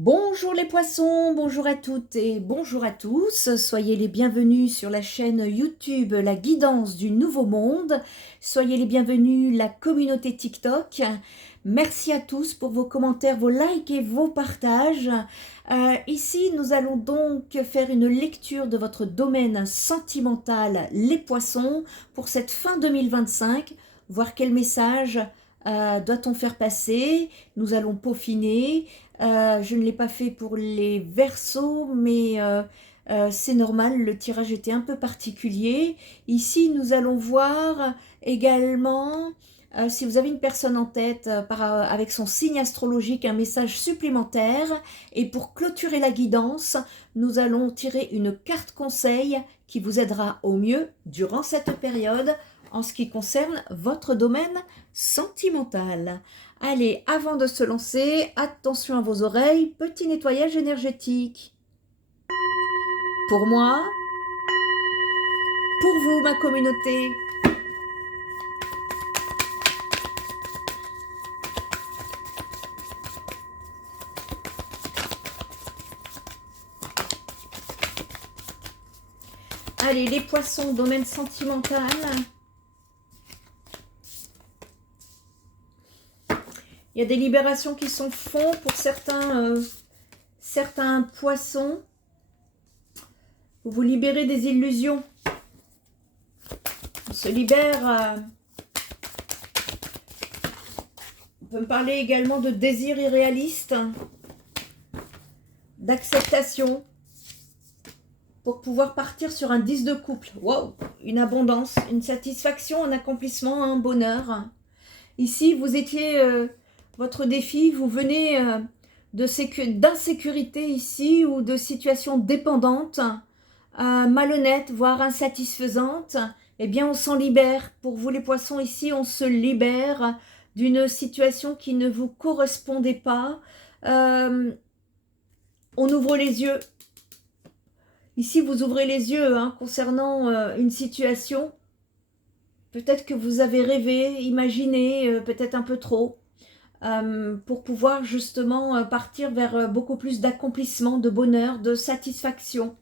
Bonjour les poissons, bonjour à toutes et bonjour à tous. Soyez les bienvenus sur la chaîne YouTube La Guidance du Nouveau Monde. Soyez les bienvenus la communauté TikTok. Merci à tous pour vos commentaires, vos likes et vos partages. Ici, nous allons donc faire une lecture de votre domaine sentimental, les poissons, pour cette fin 2025. Voir quel message doit-on faire passer. Nous allons peaufiner. Je ne l'ai pas fait pour les Verseaux, mais c'est normal, le tirage était un peu particulier. Ici, nous allons voir également, si vous avez une personne en tête avec son signe astrologique, un message supplémentaire. Et pour clôturer la guidance, nous allons tirer une carte conseil qui vous aidera au mieux durant cette période en ce qui concerne votre domaine sentimental. Allez, avant de se lancer, attention à vos oreilles, petit nettoyage énergétique. Pour moi, pour vous, ma communauté. Allez, les poissons, domaine sentimental. Il y a des libérations qui sont faites pour certains poissons. Vous vous libérez des illusions. On se libère. On peut me parler également de désir irréaliste, d'acceptation, pour pouvoir partir sur un 10 de couple. Wow, une abondance, une satisfaction, un accomplissement, un bonheur. Ici, vous étiez... votre défi, vous venez d'insécurité ici ou de situations dépendantes, malhonnêtes, voire insatisfaisantes. Eh bien, on s'en libère. Pour vous les poissons ici, on se libère d'une situation qui ne vous correspondait pas. On ouvre les yeux. Ici, vous ouvrez les yeux concernant une situation. Peut-être que vous avez rêvé, imaginé, peut-être un peu trop. Pour pouvoir justement partir vers beaucoup plus d'accomplissement, de bonheur, de satisfaction.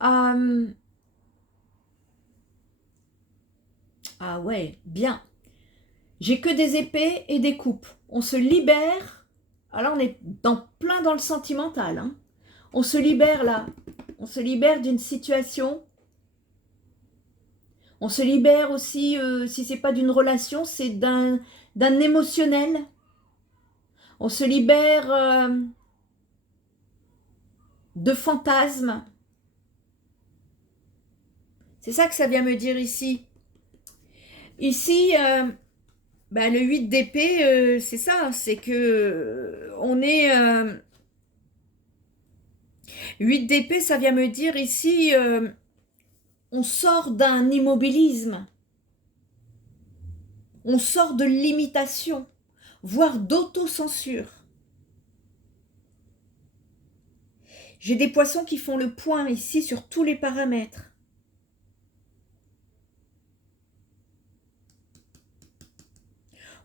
Ah ouais, bien. J'ai que des épées et des coupes. On se libère. Alors on est plein dans le sentimental. On se libère là. On se libère d'une situation. On se libère aussi, si c'est pas d'une relation, c'est d'un émotionnel. On se libère de fantasmes. C'est ça que ça vient me dire ici. Ici, le 8 d'épée, c'est ça, c'est que on est... 8 d'épée, ça vient me dire ici, on sort d'un immobilisme. On sort de l'imitation, voire d'autocensure. J'ai des poissons qui font le point ici sur tous les paramètres.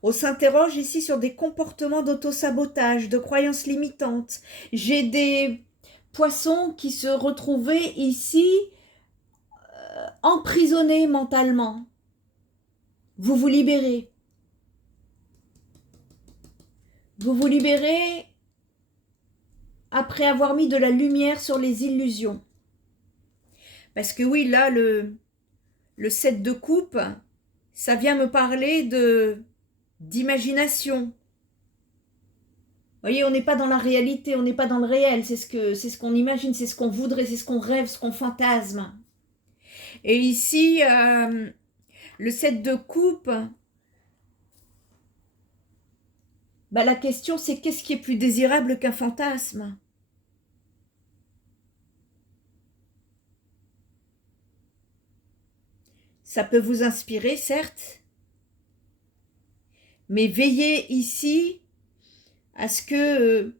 On s'interroge ici sur des comportements d'autosabotage, de croyances limitantes. J'ai des poissons qui se retrouvaient ici emprisonnés mentalement. Vous vous libérez. Vous vous libérez après avoir mis de la lumière sur les illusions. Parce que oui, là, le 7 de coupe, ça vient me parler d'imagination. Vous voyez, on n'est pas dans la réalité, on n'est pas dans le réel. C'est ce qu'on imagine, c'est ce qu'on voudrait, c'est ce qu'on rêve, ce qu'on fantasme. Et ici, le 7 de coupe, la question c'est qu'est-ce qui est plus désirable qu'un fantasme? Ça peut vous inspirer, certes, mais veillez ici à ce que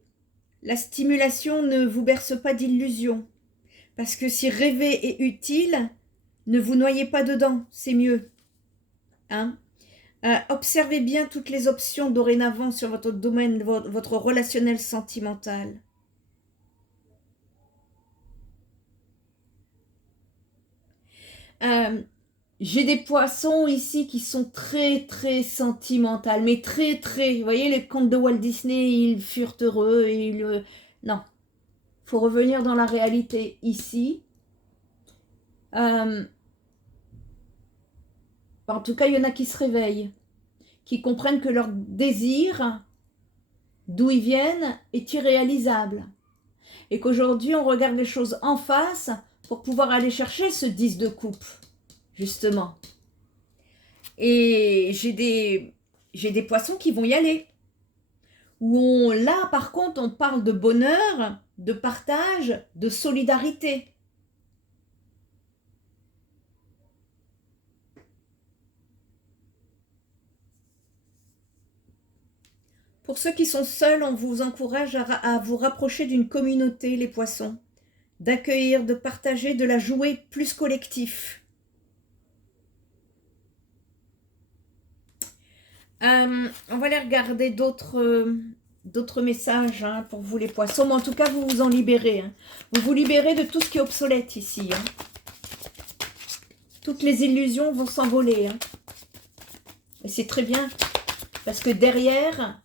la stimulation ne vous berce pas d'illusions. Parce que si rêver est utile, ne vous noyez pas dedans, c'est mieux. Observez bien toutes les options dorénavant sur votre domaine, votre relationnel sentimental. J'ai des poissons ici qui sont très très sentimentales, mais très très. Vous voyez les contes de Walt Disney, ils furent heureux, non. Faut revenir dans la réalité ici. En tout cas, il y en a qui se réveillent, qui comprennent que leur désir, d'où ils viennent, est irréalisable. Et qu'aujourd'hui, on regarde les choses en face pour pouvoir aller chercher ce 10 de coupe, justement. Et j'ai des poissons qui vont y aller. Là, par contre, on parle de bonheur, de partage, de solidarité. Pour ceux qui sont seuls, on vous encourage à vous rapprocher d'une communauté, les poissons, d'accueillir, de partager, de la jouer plus collectif. On va aller regarder d'autres messages pour vous les poissons, mais en tout cas vous vous en libérez. Vous vous libérez de tout ce qui est obsolète ici. Toutes les illusions vont s'envoler. Et c'est très bien, parce que derrière,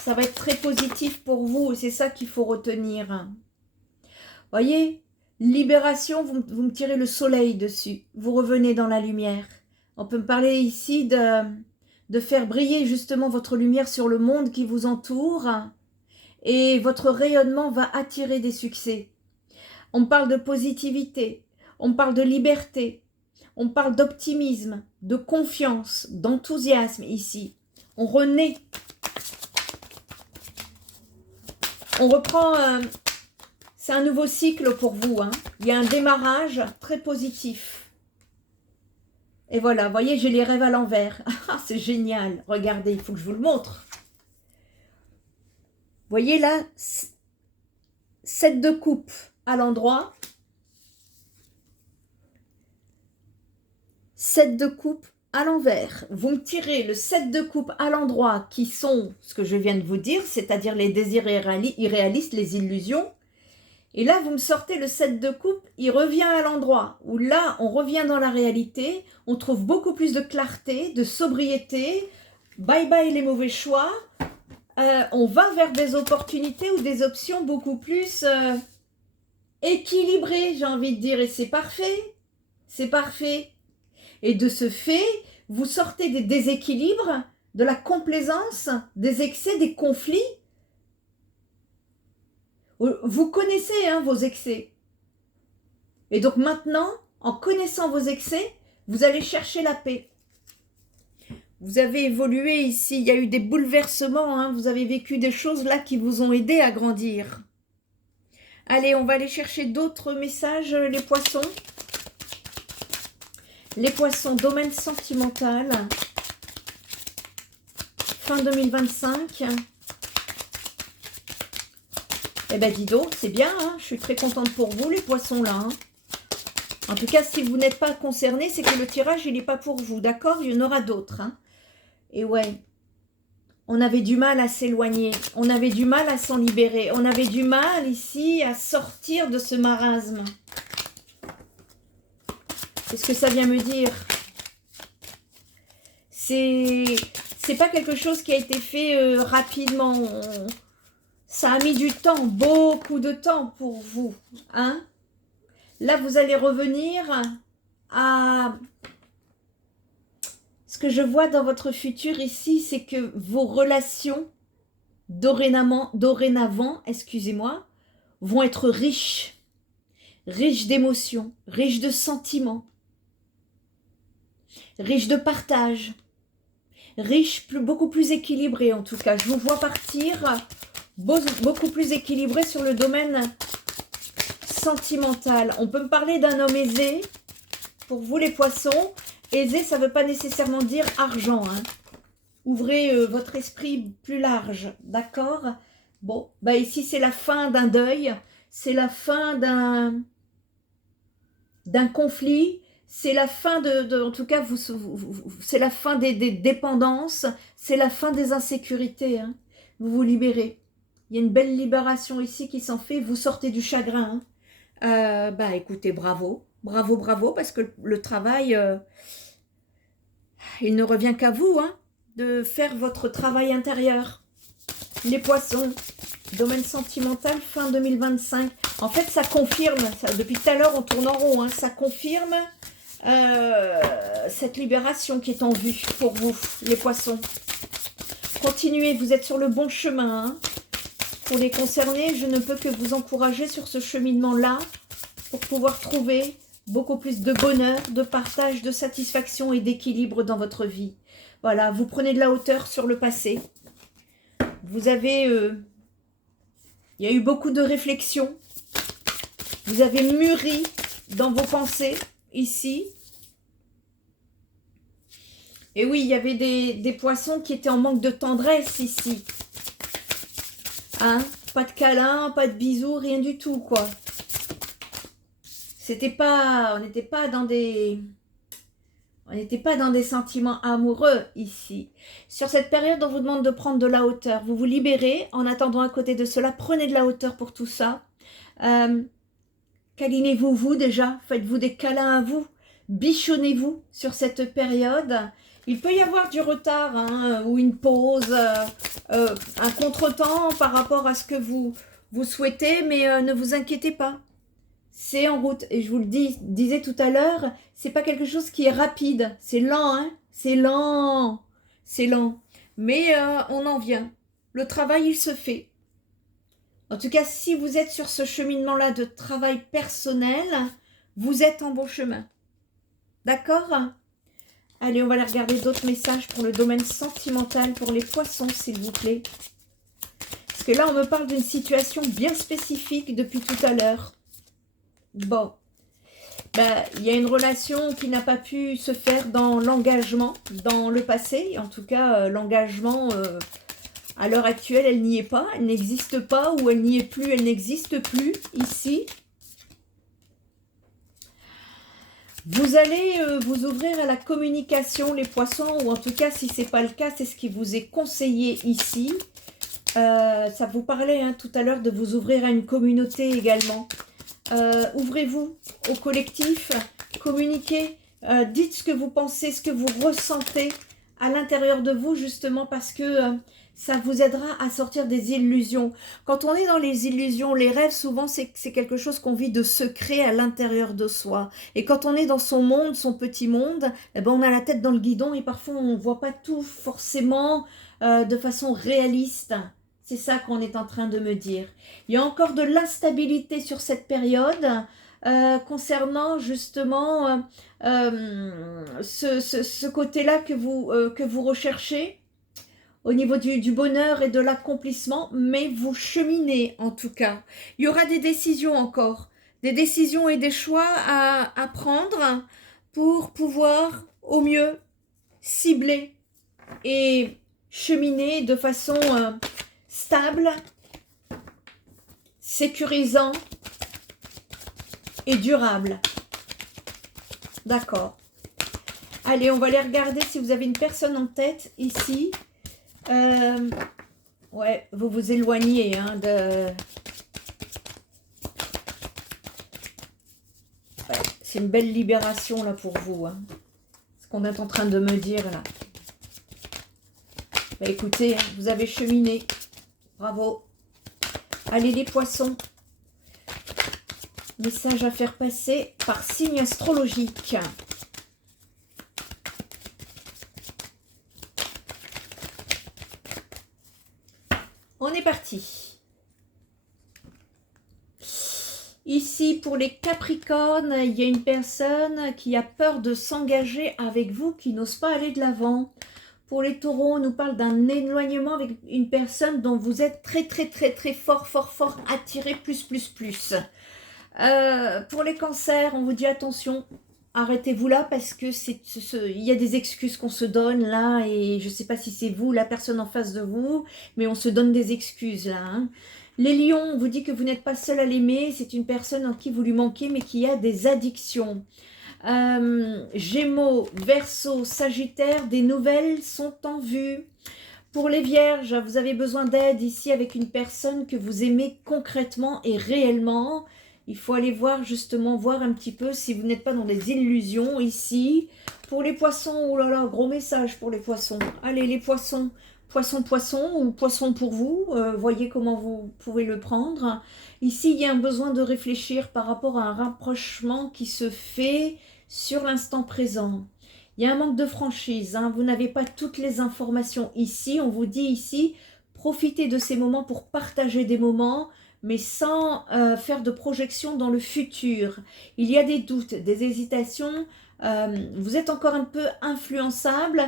ça va être très positif pour vous, et c'est ça qu'il faut retenir. Voyez, libération, vous me tirez le soleil dessus, vous revenez dans la lumière. On peut me parler ici de faire briller justement votre lumière sur le monde qui vous entoure, et votre rayonnement va attirer des succès. On parle de positivité, on parle de liberté, on parle d'optimisme, de confiance, d'enthousiasme ici. On renaît. On reprend, c'est un nouveau cycle pour vous. Il y a un démarrage très positif. Et voilà, vous voyez, j'ai les rêves à l'envers. Ah, c'est génial. Regardez, il faut que je vous le montre. Vous voyez là, 7 de coupe à l'endroit. 7 de coupe à l'envers. Vous me tirez le 7 de coupe à l'endroit qui sont ce que je viens de vous dire, c'est-à-dire les désirs irréalistes, les illusions. Et là, vous me sortez le 7 de coupe, il revient à l'endroit où là, on revient dans la réalité, on trouve beaucoup plus de clarté, de sobriété, bye bye les mauvais choix, on va vers des opportunités ou des options beaucoup plus équilibrées, j'ai envie de dire, et c'est parfait, c'est parfait. Et de ce fait, vous sortez des déséquilibres, de la complaisance, des excès, des conflits. Vous connaissez vos excès. Et donc maintenant, en connaissant vos excès, vous allez chercher la paix. Vous avez évolué ici, il y a eu des bouleversements, vous avez vécu des choses là qui vous ont aidé à grandir. Allez, on va aller chercher d'autres messages, les poissons. Les poissons, domaine sentimental. Fin 2025. Eh ben dis donc, c'est bien, je suis très contente pour vous les poissons là. En tout cas, si vous n'êtes pas concernés, c'est que le tirage, il n'est pas pour vous, d'accord? Il y en aura d'autres. Et ouais, on avait du mal à s'éloigner, on avait du mal à s'en libérer, on avait du mal ici à sortir de ce marasme. Qu'est-ce que ça vient me dire? C'est pas quelque chose qui a été fait rapidement. Ça a mis du temps, beaucoup de temps pour vous. Là, vous allez revenir à... Ce que je vois dans votre futur ici, c'est que vos relations, dorénavant, excusez-moi, vont être riches. Riches d'émotions, riches de sentiments, riches de partage, riches, beaucoup plus équilibrés en tout cas. Je vous vois partir beaucoup plus équilibré sur le domaine sentimental. On peut me parler d'un homme aisé. Pour vous les poissons, aisé, ça ne veut pas nécessairement dire argent. Ouvrez votre esprit plus large, d'accord? Bon, bah ici c'est la fin d'un deuil, c'est la fin d'un conflit, c'est la fin en tout cas, c'est la fin des dépendances, c'est la fin des insécurités. Hein. Vous vous libérez. Il y a une belle libération ici qui s'en fait. Vous sortez du chagrin. Hein. Bah écoutez, bravo. Bravo, bravo, parce que le travail, il ne revient qu'à vous, hein, de faire votre travail intérieur. Les poissons, domaine sentimental, fin 2025. En fait, ça confirme, ça, depuis tout à l'heure, on tourne en rond, hein, ça confirme cette libération qui est en vue pour vous, les poissons. Continuez, vous êtes sur le bon chemin. Hein. Pour les concernés, je ne peux que vous encourager sur ce cheminement-là pour pouvoir trouver beaucoup plus de bonheur, de partage, de satisfaction et d'équilibre dans votre vie. Voilà, vous prenez de la hauteur sur le passé. Vous avez... il y a eu beaucoup de réflexions. Vous avez mûri dans vos pensées, ici. Et oui, il y avait des poissons qui étaient en manque de tendresse, ici. Hein? Pas de câlin, pas de bisous, rien du tout, quoi. C'était pas... On n'était pas dans des... On n'était pas dans des sentiments amoureux ici. Sur cette période, on vous demande de prendre de la hauteur. Vous vous libérez. En attendant, à côté de cela, prenez de la hauteur pour tout ça. Câlinez-vous, vous déjà. Faites-vous des câlins à vous. Bichonnez-vous sur cette période. Il peut y avoir du retard hein, ou une pause, un contretemps par rapport à ce que vous souhaitez, mais ne vous inquiétez pas. C'est en route. Et je vous le disais tout à l'heure, c'est pas quelque chose qui est rapide. C'est lent, hein. C'est lent. C'est lent. Mais on en vient. Le travail, il se fait. En tout cas, si vous êtes sur ce cheminement-là de travail personnel, vous êtes en bon chemin. D'accord? Allez, on va aller regarder d'autres messages pour le domaine sentimental, pour les poissons, s'il vous plaît. Parce que là, on me parle d'une situation bien spécifique depuis tout à l'heure. Bon, ben, il y a une relation qui n'a pas pu se faire dans l'engagement, dans le passé. En tout cas, l'engagement, à l'heure actuelle, elle n'y est pas. Elle n'existe pas ou elle n'y est plus, elle n'existe plus ici. Vous allez vous ouvrir à la communication, les poissons, ou en tout cas, si ce n'est pas le cas, c'est ce qui vous est conseillé ici. Ça vous parlait hein, tout à l'heure de vous ouvrir à une communauté également. Ouvrez-vous au collectif, communiquez, dites ce que vous pensez, ce que vous ressentez à l'intérieur de vous, justement parce que ça vous aidera à sortir des illusions. Quand on est dans les illusions, les rêves, souvent, c'est quelque chose qu'on vit de secret à l'intérieur de soi. Et quand on est dans son monde, son petit monde, eh ben, on a la tête dans le guidon et parfois on ne voit pas tout forcément de façon réaliste. C'est ça qu'on est en train de me dire. Il y a encore de l'instabilité sur cette période concernant justement ce côté-là que vous recherchez au niveau du bonheur et de l'accomplissement, mais vous cheminez en tout cas. Il y aura des décisions encore, des décisions et des choix à prendre pour pouvoir au mieux cibler et cheminer de façon stable, sécurisant et durable. D'accord. Allez, on va aller regarder si vous avez une personne en tête ici. Ouais, vous vous éloignez hein, de... Ouais, c'est une belle libération là pour vous. Hein, ce qu'on est en train de me dire là. Bah, écoutez, vous avez cheminé. Bravo. Allez les poissons. Message à faire passer par signe astrologique. On est parti. Ici, pour les Capricornes, il y a une personne qui a peur de s'engager avec vous, qui n'ose pas aller de l'avant. Pour les Taureaux, on nous parle d'un éloignement avec une personne dont vous êtes très fort attiré, plus. Pour les Cancers, on vous dit attention, arrêtez-vous là parce que il y a des excuses qu'on se donne là et je ne sais pas si c'est vous, la personne en face de vous, mais on se donne des excuses là. Hein. Les Lions, on vous dit que vous n'êtes pas seul à l'aimer, c'est une personne en qui vous lui manquez mais qui a des addictions. Gémeaux, Verseau, Sagittaire, des nouvelles sont en vue. Pour les Vierges, vous avez besoin d'aide ici avec une personne que vous aimez concrètement et réellement. Il faut aller voir justement, voir un petit peu si vous n'êtes pas dans des illusions ici. Pour les Poissons, oh là là, gros message pour les Poissons. Allez les Poissons, Poisson ou Poisson pour vous, voyez comment vous pouvez le prendre. Ici, il y a un besoin de réfléchir par rapport à un rapprochement qui se fait sur l'instant présent. Il y a un manque de franchise, hein. Vous n'avez pas toutes les informations ici. On vous dit ici, profitez de ces moments pour partager des moments, mais sans faire de projection dans le futur. Il y a des doutes, des hésitations. Vous êtes encore un peu influençable,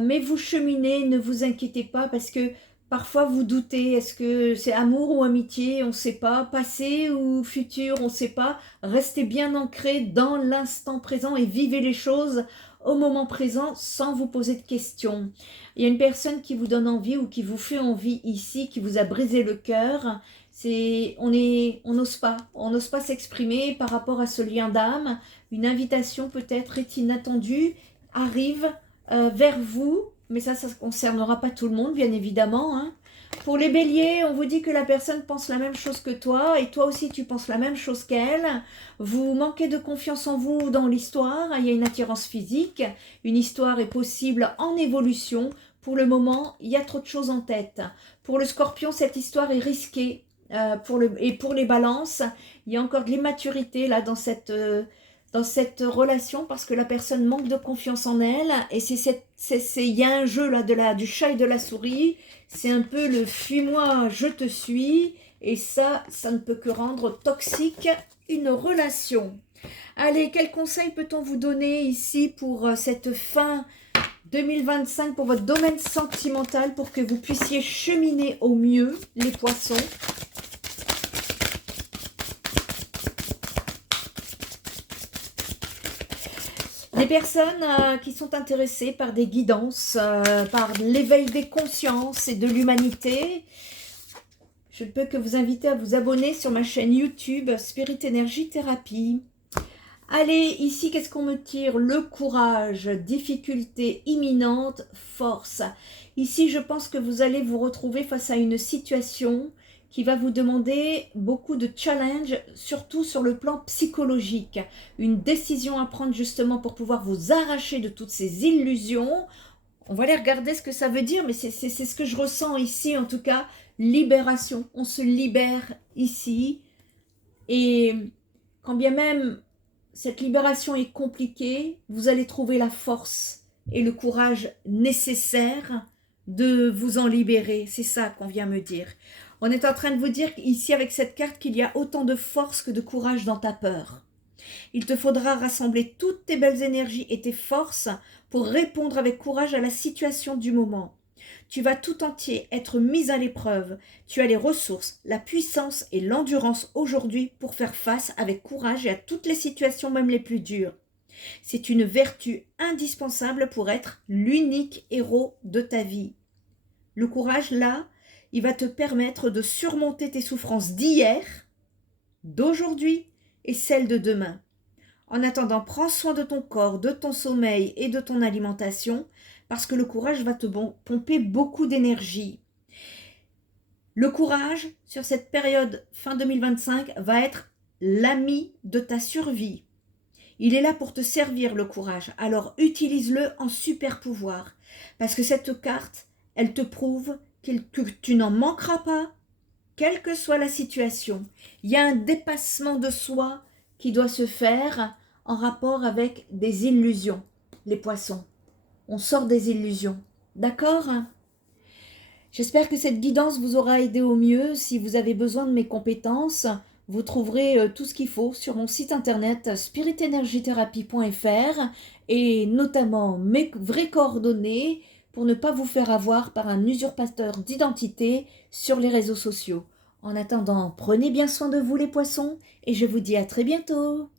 mais vous cheminez, ne vous inquiétez pas parce que parfois vous doutez, est-ce que c'est amour ou amitié, on ne sait pas, passé ou futur, on ne sait pas. Restez bien ancré dans l'instant présent et vivez les choses au moment présent sans vous poser de questions. Il y a une personne qui vous donne envie ou qui vous fait envie ici, qui vous a brisé le cœur. On n'ose pas s'exprimer par rapport à ce lien d'âme. Une invitation peut-être est inattendue, arrive vers vous, mais ça ne concernera pas tout le monde, bien évidemment, hein. Pour les béliers, on vous dit que la personne pense la même chose que toi, et toi aussi tu penses la même chose qu'elle. Vous manquez de confiance en vous dans l'histoire, il y a une attirance physique, une histoire est possible en évolution. Pour le moment, il y a trop de choses en tête. Pour le scorpion, cette histoire est risquée. Et pour les balances, il y a encore de l'immaturité là dans cette relation parce que la personne manque de confiance en elle et il y a un jeu là du chat et de la souris, c'est un peu le fuis-moi, je te suis et ça ne peut que rendre toxique une relation. Allez, quel conseil peut-on vous donner ici pour cette fin 2025 pour votre domaine sentimental pour que vous puissiez cheminer au mieux les poissons? Des personnes qui sont intéressées par des guidances, par l'éveil des consciences et de l'humanité, je ne peux que vous inviter à vous abonner sur ma chaîne YouTube Spirit Energy Thérapie. Allez, ici, qu'est-ce qu'on me tire? Le courage, difficulté imminente, force. Ici, je pense que vous allez vous retrouver face à une situation qui va vous demander beaucoup de challenge, surtout sur le plan psychologique. Une décision à prendre justement pour pouvoir vous arracher de toutes ces illusions. On va aller regarder ce que ça veut dire, mais c'est ce que je ressens ici, en tout cas, libération. On se libère ici. Et quand bien même cette libération est compliquée, vous allez trouver la force et le courage nécessaire de vous en libérer. C'est ça qu'on vient me dire. On est en train de vous dire ici avec cette carte qu'il y a autant de force que de courage dans ta peur. Il te faudra rassembler toutes tes belles énergies et tes forces pour répondre avec courage à la situation du moment. Tu vas tout entier être mis à l'épreuve. Tu as les ressources, la puissance et l'endurance aujourd'hui pour faire face avec courage et à toutes les situations, même les plus dures. C'est une vertu indispensable pour être l'unique héros de ta vie. Le courage, là, il va te permettre de surmonter tes souffrances d'hier, d'aujourd'hui et celles de demain. En attendant, prends soin de ton corps, de ton sommeil et de ton alimentation, parce que le courage va te pomper beaucoup d'énergie. Le courage, sur cette période fin 2025, va être l'ami de ta survie. Il est là pour te servir, le courage. Alors, utilise-le en super pouvoir, parce que cette carte, elle te prouve que tu n'en manqueras pas, quelle que soit la situation. Il y a un dépassement de soi qui doit se faire en rapport avec des illusions, les poissons. On sort des illusions, d'accord? J'espère que cette guidance vous aura aidé au mieux. Si vous avez besoin de mes compétences, vous trouverez tout ce qu'il faut sur mon site internet spiritenergytherapie.fr et notamment mes vraies coordonnées pour ne pas vous faire avoir par un usurpateur d'identité sur les réseaux sociaux. En attendant, prenez bien soin de vous les poissons et je vous dis à très bientôt.